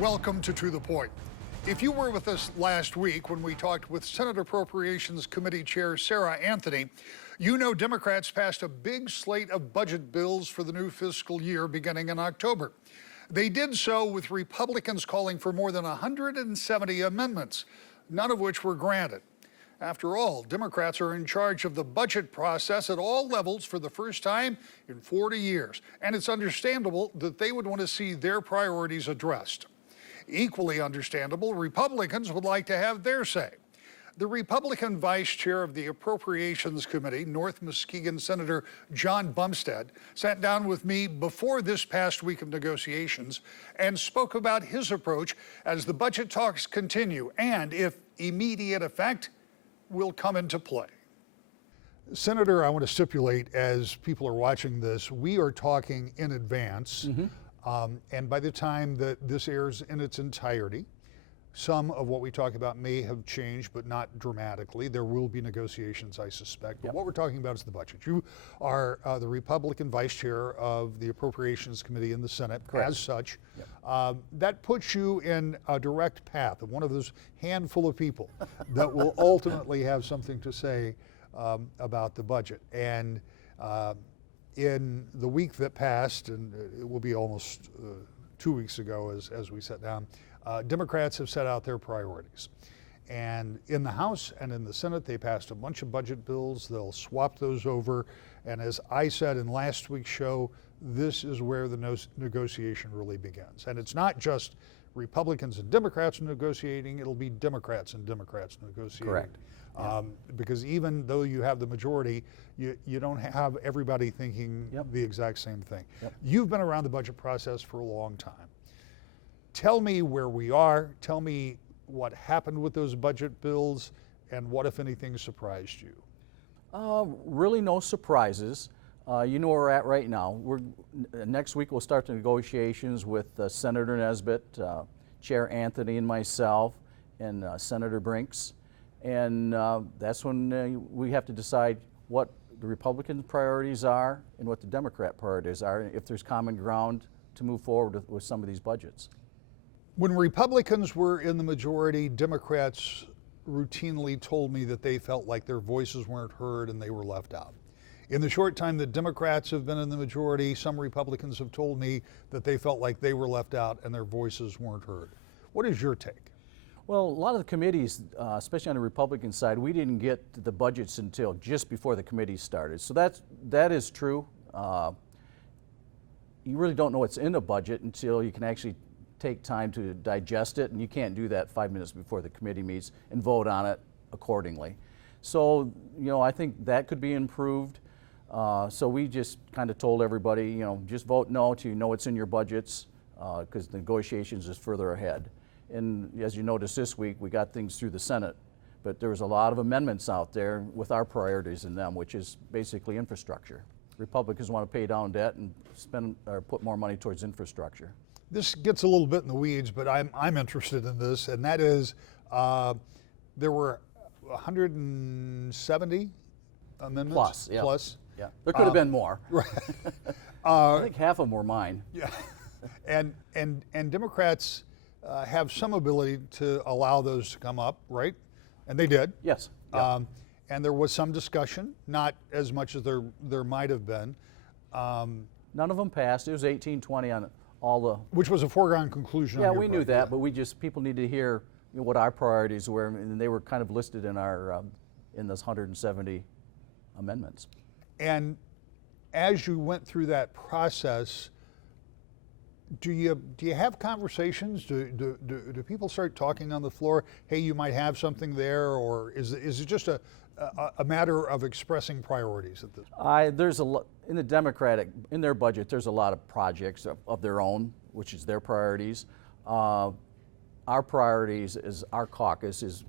Welcome to the Point. If you were with us last week when we talked with Senate Appropriations Committee Chair Sarah Anthony, you know Democrats passed a big slate of budget bills for the new fiscal year beginning in October. They did so with Republicans calling for more than 170 amendments, none of which were granted. After all, Democrats are in charge of the budget process at all levels for the first time in 40 years, and it's understandable that they would want to see their priorities addressed. Equally understandable, Republicans would like to have their say. The Republican vice chair of the Appropriations Committee, North Muskegon Senator John Bumstead, sat down with me before this past week of negotiations and spoke about his approach as the budget talks continue and if immediate effect will come into play. Senator, I want to stipulate, as people are watching this, we are talking in advance. And by the time that this airs in its entirety, some of what we talk about may have changed, but not dramatically. There will be negotiations, I suspect. But what we're talking about is the budget. You are the Republican vice chair of the Appropriations Committee in the Senate. Correct. As such. That puts you in a direct path of one of those handful of people that will ultimately have something to say about the budget. And in the week that passed, and it will be almost 2 weeks ago as we sat down, Democrats have set out their priorities. And in the House and in the Senate, they passed a bunch of budget bills. They'll swap those over. And as I said in last week's show, this is where the negotiation really begins. And it's not just Republicans and Democrats negotiating, it'll be Democrats and Democrats negotiating. Correct. Because even though you have the majority, you don't have everybody thinking the exact same thing. You've been around the budget process for a long time. Tell me where we are. Tell me what happened with those budget bills and what, if anything, surprised you. Really no surprises. You know where we're at right now. Next week we'll start the negotiations with Senator Nesbitt, Chair Anthony and myself, and Senator Brinks. And that's when we have to decide what the Republican priorities are and what the Democrat priorities are, if there's common ground to move forward with some of these budgets. When Republicans were in the majority, Democrats routinely told me that they felt like their voices weren't heard and they were left out. In the short time that Democrats have been in the majority, some Republicans have told me that they felt like they were left out and their voices weren't heard. What is your take? Well, a lot of the committees, especially on the Republican side, we didn't get the budgets until just before the committees started. So that is true. You really don't know what's in a budget until you can actually take time to digest it, and you can't do that 5 minutes before the committee meets and vote on it accordingly. So, I think that could be improved. So we just kind of told everybody, just vote no till you know what's in your budgets, because the negotiations is further ahead. And as you noticed this week, we got things through the Senate, but there was a lot of amendments out there with our priorities in them, which is basically infrastructure. Republicans want to pay down debt and spend or put more money towards infrastructure. This gets a little bit in the weeds, but I'm interested in this, and that is there were 170 amendments plus. Yeah, there could have been more. Right. I think half of them were mine. Yeah, and Democrats have some ability to allow those to come up, right? And they did. Yes. And there was some discussion, not as much as there might have been. None of them passed. It was 18-20 on all the. Which was a foregone conclusion. Yeah, we knew that, but people needed to hear what our priorities were, and they were kind of listed in our in those 170 amendments. And as you went through that process, do you have conversations? Do people start talking on the floor? Hey, you might have something there, or is it just a matter of expressing priorities at this point? There's a lot in the Democratic in their budget. There's a lot of projects of their own, which is their priorities. Our priorities is our caucus is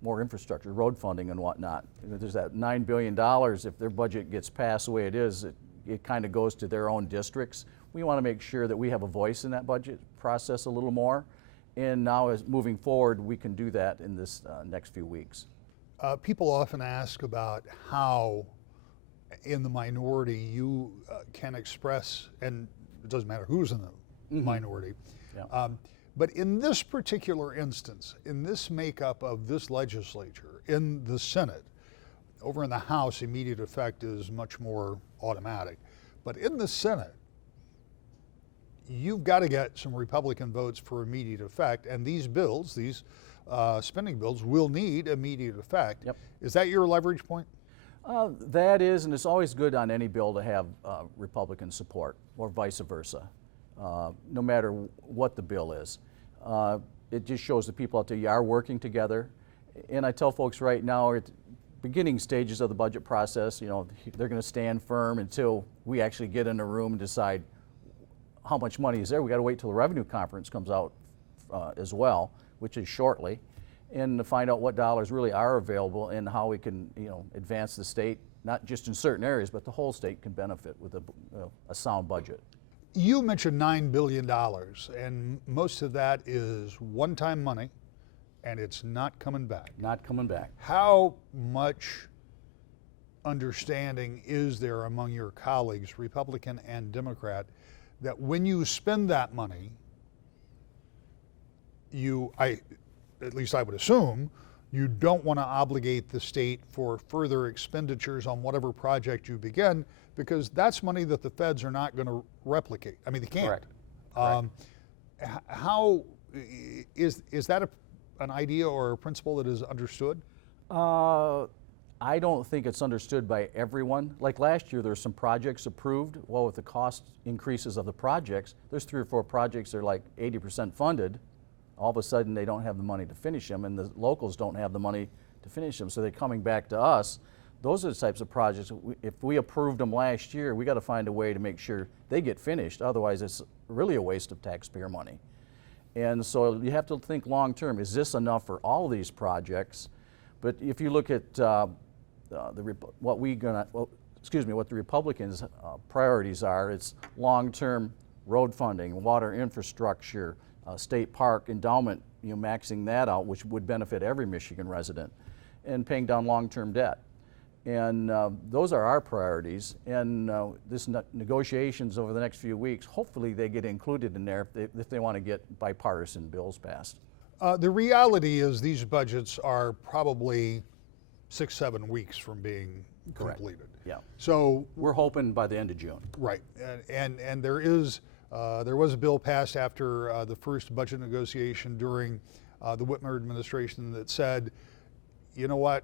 more infrastructure, road funding and whatnot. There's that $9 billion. If their budget gets passed the way it is, it kind of goes to their own districts. We want to make sure that we have a voice in that budget process a little more. And now as moving forward, we can do that in this next few weeks. People often ask about how in the minority you can express, and it doesn't matter who's in the minority, But in this particular instance, in this makeup of this legislature, in the Senate, over in the House, immediate effect is much more automatic. But in the Senate, you've got to get some Republican votes for immediate effect, and these bills, these spending bills, will need immediate effect. Yep. Is that your leverage point? That is, and it's always good on any bill to have Republican support, or vice versa, no matter what the bill is. It just shows the people out there you are working together. And I tell folks right now, at the beginning stages of the budget process, you know, they're going to stand firm until we actually get in a room and decide how much money is there. We got to wait till the revenue conference comes out as well, which is shortly, and to find out what dollars really are available and how we can, you know, advance the state, not just in certain areas, but the whole state can benefit with a sound budget. You mentioned $9 billion, and most of that is one-time money, and it's not coming back. Not coming back. How much understanding is there among your colleagues, Republican and Democrat, that when you spend that money, at least I would assume, you don't want to obligate the state for further expenditures on whatever project you begin, because that's money that the feds are not going to replicate. I mean, they can't. Correct. How is that an idea or a principle that is understood? I don't think it's understood by everyone. Like last year, there's some projects approved. Well, with the cost increases of the projects, there's 3 or 4 projects that are like 80% funded. All of a sudden, they don't have the money to finish them, and the locals don't have the money to finish them. So they're coming back to us. Those are the types of projects, if we approved them last year, we got to find a way to make sure they get finished. Otherwise, it's really a waste of taxpayer money. And so you have to think long term. Is this enough for all of these projects? But if you look at what the Republicans' priorities are, it's long-term road funding, water infrastructure, state park endowment, you know, maxing that out, which would benefit every Michigan resident, and paying down long-term debt. And those are our priorities. And this negotiations over the next few weeks, hopefully they get included in there if they want to get bipartisan bills passed. The reality is these budgets are probably 6-7 weeks from being completed. Yeah. So we're hoping by the end of June. right, and there was a bill passed after the first budget negotiation during the Whitmer administration that said, you know what,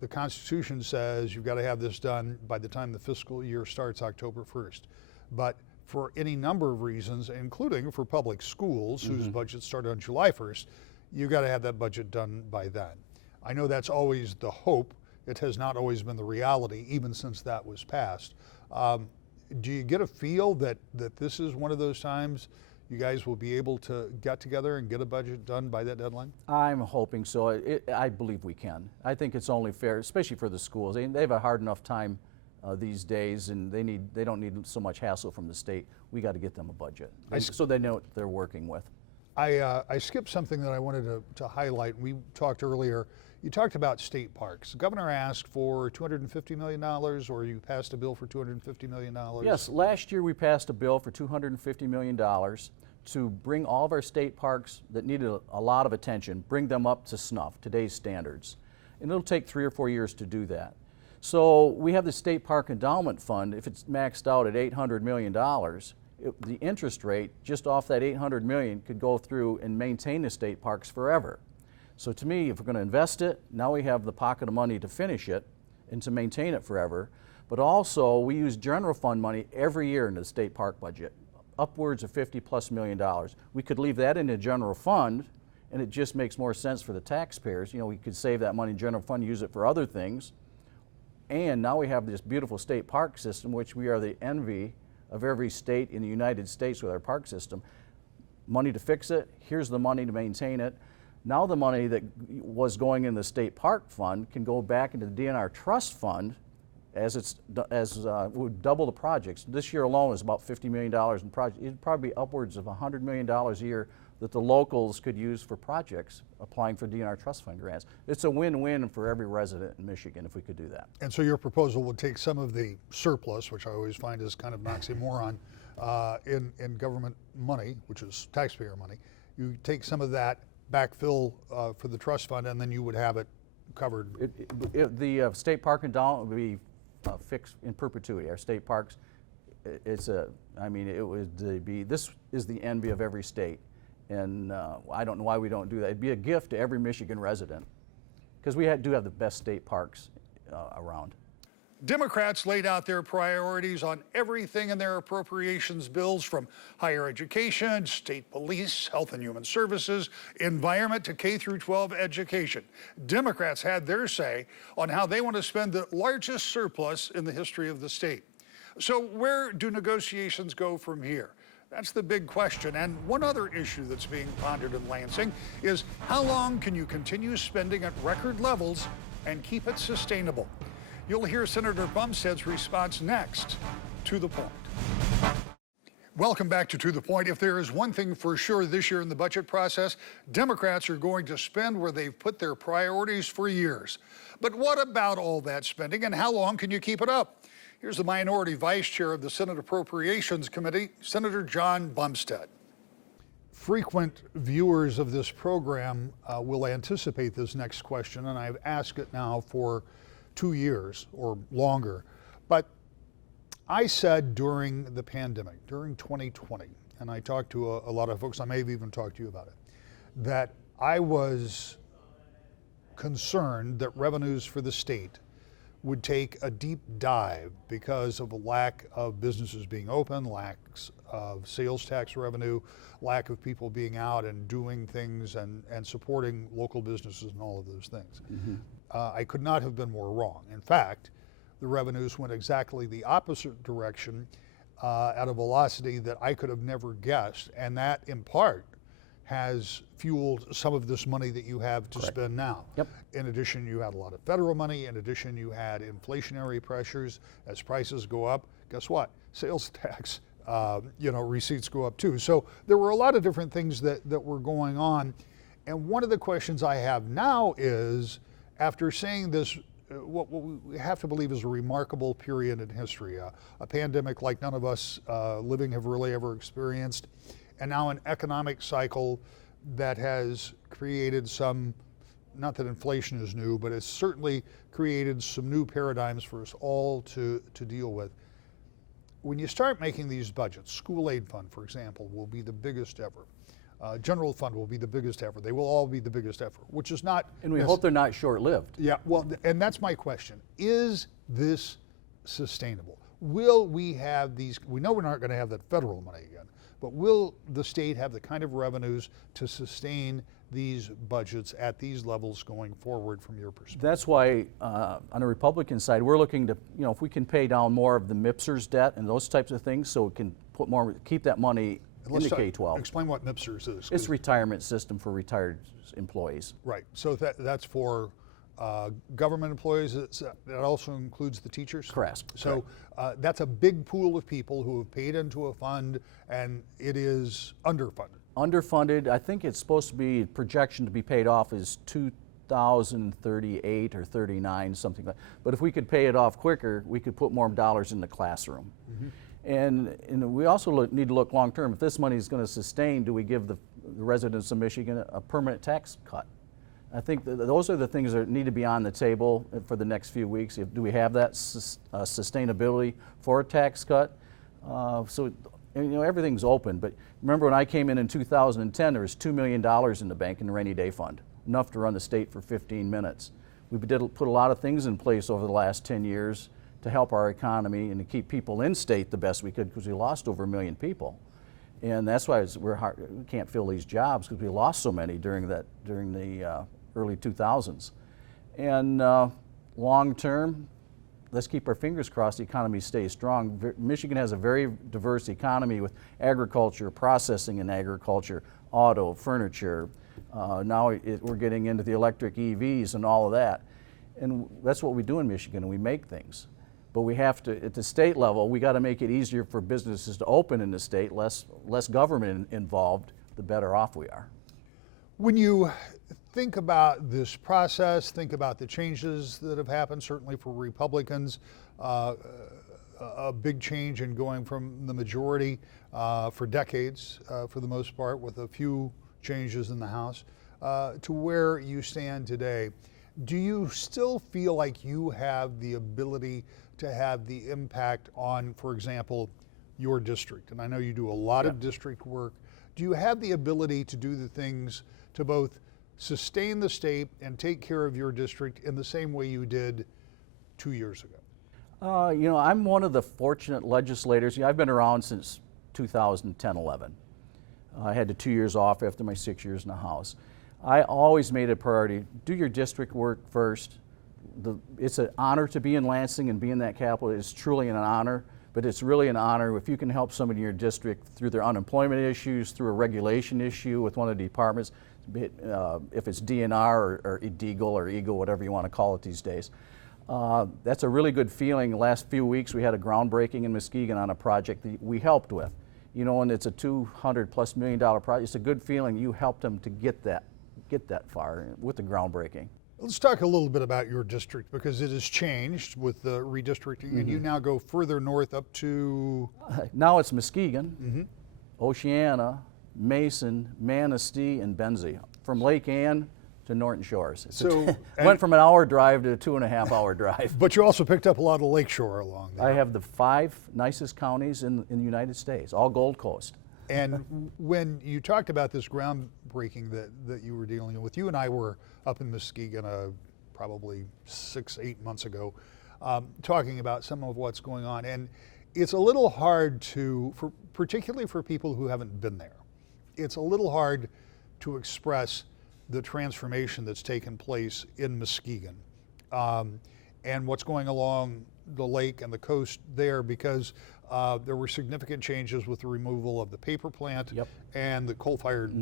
the Constitution says you've got to have this done by the time the fiscal year starts October 1st. But for any number of reasons, including for public schools whose budgets start on July 1st, you've got to have that budget done by then. I know that's always the hope. It has not always been the reality, even since that was passed. Do you get a feel that this is one of those times you guys will be able to get together and get a budget done by that deadline? I'm hoping so. I believe we can. I think it's only fair, especially for the schools. They have a hard enough time these days, and they don't need so much hassle from the state. We got to get them a budget, so they know what they're working with. I skipped something that I wanted to highlight. We talked earlier. You talked about state parks. The governor asked for $250 million, or you passed a bill for $250 million? Yes, last year we passed a bill for $250 million to bring all of our state parks that needed a lot of attention, bring them up to snuff, today's standards. And it'll take 3 or 4 years to do that. So we have the State Park Endowment Fund. If it's maxed out at $800 million, the interest rate just off that $800 million could go through and maintain the state parks forever. So to me, if we're going to invest it, now we have the pocket of money to finish it and to maintain it forever. But also, we use general fund money every year in the state park budget, upwards of $50+ million. We could leave that in the general fund, and it just makes more sense for the taxpayers. You know, we could save that money in general fund, use it for other things. And now we have this beautiful state park system, which we are the envy of every state in the United States with our park system. Money to fix it, here's the money to maintain it. Now the money that was going in the state park fund can go back into the DNR trust fund would double the projects. This year alone is about $50 million in projects. It'd probably be upwards of $100 million a year that the locals could use for projects applying for DNR trust fund grants. It's a win-win for every resident in Michigan if we could do that. And so your proposal would take some of the surplus, which I always find is kind of an oxymoron, in government money, which is taxpayer money, You take some of that backfill for the trust fund, and then you would have it covered. The state park endowment would be fixed in perpetuity. Our state parks, I mean, it would be, this is the envy of every state. And I don't know why we don't do that. It'd be a gift to every Michigan resident, because we do have the best state parks around. Democrats laid out their priorities on everything in their appropriations bills, from higher education, state police, health and human services, environment, to K through 12 education. Democrats had their say on how they want to spend the largest surplus in the history of the state. So where do negotiations go from here? That's the big question. And one other issue that's being pondered in Lansing is, how long can you continue spending at record levels and keep it sustainable? You'll hear Senator Bumstead's response next. To the Point. Welcome back to the Point. If there is one thing for sure this year in the budget process, Democrats are going to spend where they've put their priorities for years. But what about all that spending, and how long can you keep it up? Here's the minority vice chair of the Senate Appropriations Committee, Senator John Bumstead. Frequent viewers of this program will anticipate this next question, and I've asked it now for 2 years or longer. But I said during the pandemic, during 2020, and I talked to a lot of folks, I may have even talked to you about it, that I was concerned that revenues for the state would take a deep dive because of a lack of businesses being open, lacks of sales tax revenue, lack of people being out and doing things and supporting local businesses and all of those things. Mm-hmm. I could not have been more wrong. In fact, the revenues went exactly the opposite direction at a velocity that I could have never guessed, and that in part has fueled some of this money that you have to Correct. spend now. Yep. In addition, you had a lot of federal money. In addition, you had inflationary pressures. As prices go up, guess what? Sales tax receipts go up too. So there were a lot of different things that were going on. And one of the questions I have now is, after seeing this, what we have to believe is a remarkable period in history, a pandemic like none of us living have really ever experienced, and now an economic cycle that has created some, not that inflation is new, but it's certainly created some new paradigms for us all to deal with. When you start making these budgets, school aid fund, for example, will be the biggest ever. General fund will be the biggest ever. They will all be the biggest ever, which is not... And we hope they're not short-lived. Yeah, well, and that's my question. Is this sustainable? Will we have these, we know we're not going to have that federal money again, but will the state have the kind of revenues to sustain these budgets at these levels going forward from your perspective? That's why on the Republican side, we're looking to, if we can pay down more of the MIPSR's debt and those types of things, so we can put more, keep that money in the K-12. Explain what MIPSR's is. It's a retirement system for retired employees. Right, so that's for government employees. That also includes the teachers? Correct. So that's a big pool of people who have paid into a fund, and it is underfunded. Underfunded. I think it's supposed to be, projection to be paid off is 2038 or 39, something like that. But if we could pay it off quicker, we could put more dollars in the classroom. Mm-hmm. And we also need to look long term. If this money is going to sustain, do we give the residents of Michigan a permanent tax cut? I think those are the things that need to be on the table for the next few weeks. Do we have that sustainability for a tax cut? Everything's open. But remember, when I came in 2010, there was $2 million in the bank in the rainy day fund, enough to run the state for 15 minutes. We put a lot of things in place over the last 10 years to help our economy and to keep people in state the best we could, because we lost over 1 million people. And that's why we can't fill these jobs, because we lost so many during the early 2000s. And long term, let's keep our fingers crossed the economy stays strong. Michigan has a very diverse economy with agriculture, processing in agriculture, auto, furniture. Now we're getting into the electric EVs and all of that. And that's what we do in Michigan, and we make things. But we have to, at the state level, we got to make it easier for businesses to open in the state, less government involved, the better off we are. When you think about this process, think about the changes that have happened, certainly for Republicans, a big change in going from the majority for decades, for the most part, with a few changes in the House, to where you stand today, do you still feel like you have the ability to have the impact on, for example, your district? And I know you do a lot of district work. Do you have the ability to do the things to both sustain the state and take care of your district in the same way you did 2 years ago? You know, I'm one of the fortunate legislators. I've been around since 2010-11. I had the 2 years off after my 6 years in the House. I always made it a priority, do your district work first. It's an honor to be in Lansing and be in that capital. It's truly an honor, but it's really an honor if you can help somebody in your district through their unemployment issues, through a regulation issue with one of the departments, if it's DNR or EDEAGLE or EAGLE, whatever you want to call it these days. That's a really good feeling. The last few weeks we had a groundbreaking in Muskegon on a project that we helped with. You know, and it's a $200+ million project. It's a good feeling you helped them to get that far with the groundbreaking. Let's talk a little bit about your district, because it has changed with the redistricting, and you now go further north up to... Now it's Muskegon, Oceana, Mason, Manistee, and Benzie, from Lake Ann to Norton Shores. So went from an hour drive to a 2.5-hour drive. But you also picked up a lot of lakeshore along there. I have the 5 nicest counties in the United States, all Gold Coast. And when you talked about this groundbreaking that you were dealing with, you and I were up in Muskegon probably 6-8 months ago, talking about some of what's going on. And it's a little hard particularly for people who haven't been there, it's a little hard to express the transformation that's taken place in Muskegon and what's going along the lake and the coast there, because there were significant changes with the removal of the paper plant and the coal-fired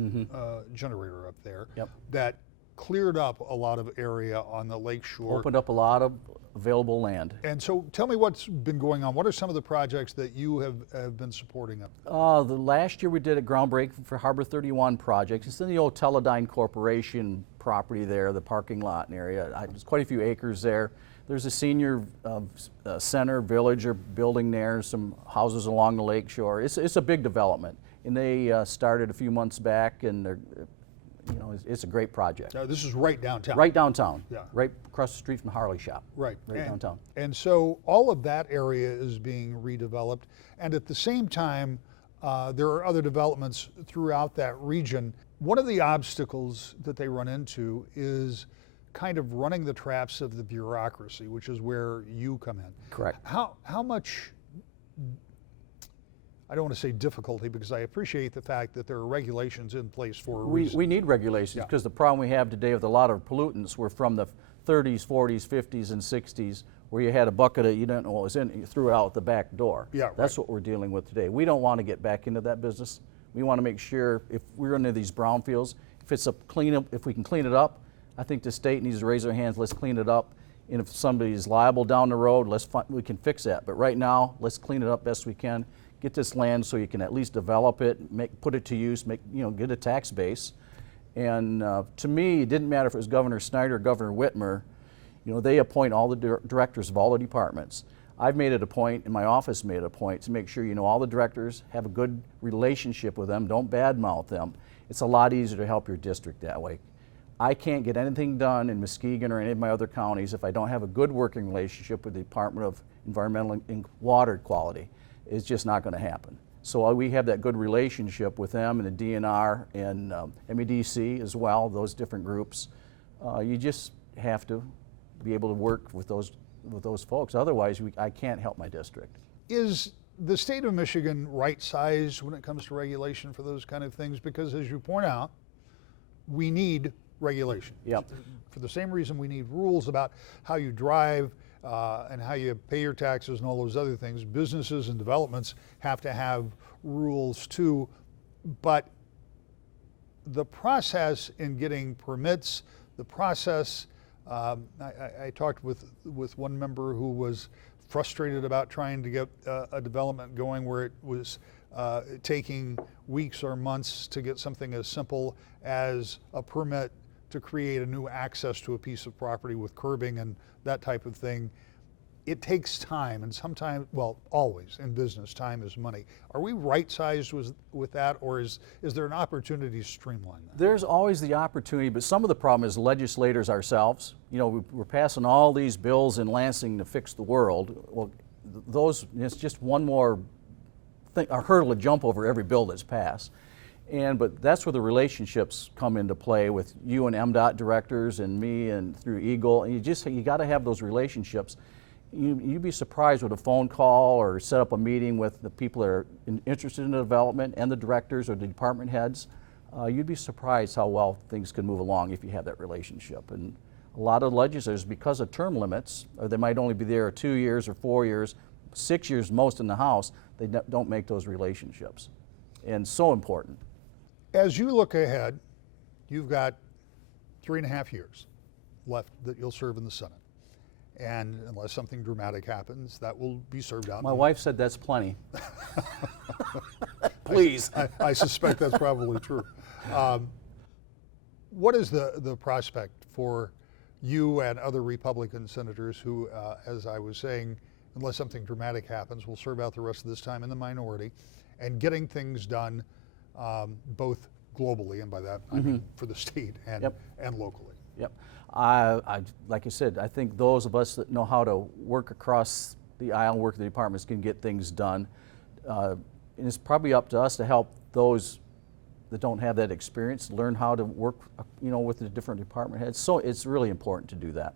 generator up there that cleared up a lot of area on the lake shore. Opened up a lot of available land. And so tell me what's been going on. What are some of the projects that you have been supporting up there? The last year we did a groundbreaking for Harbor 31 project. It's in the old Teledyne Corporation property there, the parking lot and area. There's quite a few acres there. There's a senior center, village or building there, some houses along the lake shore. It's a big development. And they started a few months back, and they're, you know, it's a great project. Now, this is right downtown. Right downtown. Yeah. Right across the street from the Harley shop. Right. Downtown. And so all of that area is being redeveloped. And at the same time, there are other developments throughout that region. One of the obstacles that they run into is kind of running the traps of the bureaucracy, which is where you come in. Correct. How much, I don't want to say difficulty, because I appreciate the fact that there are regulations in place for a reason. We need regulations, because the problem we have today with a lot of pollutants were from the 30s, 40s, 50s, and 60s, where you had a bucket that you didn't know what was in it, you threw it out the back door. Yeah, That's what we're dealing with today. We don't want to get back into that business. We want to make sure if we're into these brownfields, if it's a cleanup, if we can clean it up, I think the state needs to raise their hands, let's clean it up. And if somebody's liable down the road, we can fix that. But right now, let's clean it up best we can. Get this land so you can at least develop it, put it to use, get a tax base. And to me, it didn't matter if it was Governor Snyder or Governor Whitmer. You know, they appoint all the directors of all the departments. I've made it a point, and my office made it a point, to make sure you know all the directors, have a good relationship with them, don't badmouth them. It's a lot easier to help your district that way. I can't get anything done in Muskegon or any of my other counties if I don't have a good working relationship with the Department of Environmental and Water Quality. It's just not going to happen. So we have that good relationship with them and the DNR and MEDC as well, those different groups. You just have to be able to work with those folks. Otherwise, I can't help my district. Is the state of Michigan right-sized when it comes to regulation for those kind of things? Because as you point out, we need regulation. Yep. For the same reason we need rules about how you drive and how you pay your taxes and all those other things. Businesses and developments have to have rules too, but the process in getting permits, the process, I talked with one member who was frustrated about trying to get a development going where it was taking weeks or months to get something as simple as a permit to create a new access to a piece of property with curbing and that type of thing. it takes time, and sometimes, well, always in business, time is money. Are we right-sized with that, or is there an opportunity to streamline that? There's always the opportunity, but some of the problem is legislators ourselves. You know, we're passing all these bills in Lansing to fix the world. Well, it's just one more thing, a hurdle to jump over every bill that's passed. But that's where the relationships come into play with you and MDOT directors and me and through Eagle. And you got to have those relationships. You'd be surprised with a phone call or set up a meeting with the people that are interested in the development and the directors or the department heads. You'd be surprised how well things can move along if you have that relationship. And a lot of legislators, because of term limits, or they might only be there 2 years or 4 years, 6 years most in the House, they don't make those relationships. And so important. As you look ahead, you've got 3.5 years left that you'll serve in the Senate. And unless something dramatic happens, that will be served out. My wife said that's plenty. Please. I suspect that's probably true. What is the prospect for you and other Republican senators who, as I was saying, unless something dramatic happens, will serve out the rest of this time in the minority and getting things done both globally, and by that I mean for the state and locally? Yep. Like I said, I think those of us that know how to work across the aisle, work the departments, can get things done. And it's probably up to us to help those that don't have that experience learn how to work, with the different department heads. So it's really important to do that.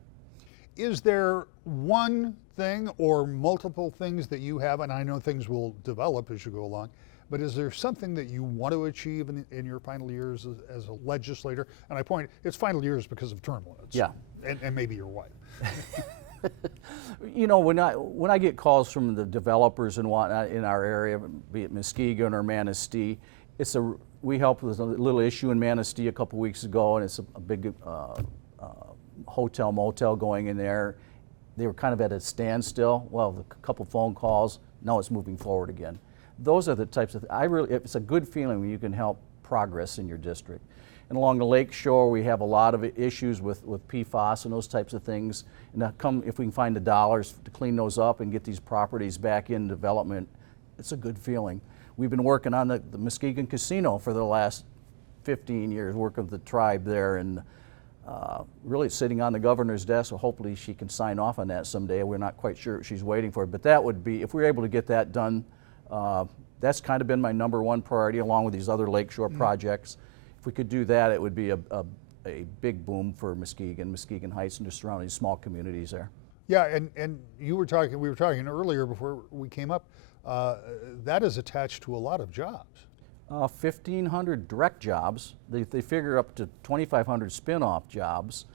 Is there one thing or multiple things that you have, and I know things will develop as you go along, but is there something that you want to achieve in your final years as a legislator? And I point, it's final years because of term limits. Yeah. And maybe your wife. When I get calls from the developers and whatnot in our area, be it Muskegon or Manistee, we helped with a little issue in Manistee a couple weeks ago, and it's a big hotel motel going in there. They were kind of at a standstill. Well, a couple phone calls, now it's moving forward again. Those are the types of, it's a good feeling when you can help progress in your district. And along the lake shore, we have a lot of issues with PFAS and those types of things. And if we can find the dollars to clean those up and get these properties back in development, it's a good feeling. We've been working on the Muskegon Casino for the last 15 years, working with the tribe there, and really sitting on the governor's desk, so hopefully she can sign off on that someday. We're not quite sure what she's waiting for, but that would be, if we were able to get that done, that's kind of been my #1 priority, along with these other lakeshore projects. If we could do that, it would be a big boom for Muskegon Heights and the surrounding small communities there. Yeah, and we were talking earlier before we came up, that is attached to a lot of jobs. 1,500 direct jobs. They figure up to 2,500 spin-off jobs.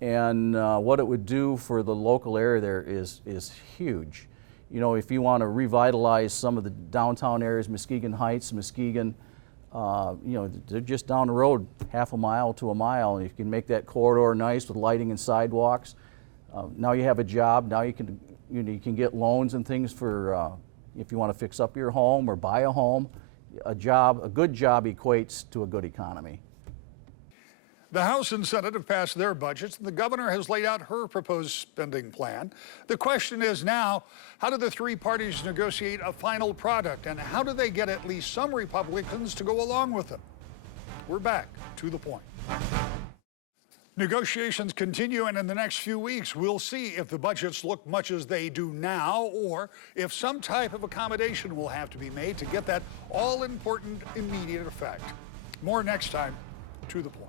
And what it would do for the local area there is huge. If you want to revitalize some of the downtown areas, Muskegon Heights, Muskegon, they're just down the road half a mile to a mile. And if you can make that corridor nice with lighting and sidewalks, now you have a job. Now you can get loans and things for if you want to fix up your home or buy a home. A good job equates to a good economy. The House and Senate have passed their budgets, and the governor has laid out her proposed spending plan. The question is now, how do the three parties negotiate a final product, and how do they get at least some Republicans to go along with them? We're back to the point. Negotiations continue, and in the next few weeks, we'll see if the budgets look much as they do now, or if some type of accommodation will have to be made to get that all-important immediate effect. More next time, To the Point.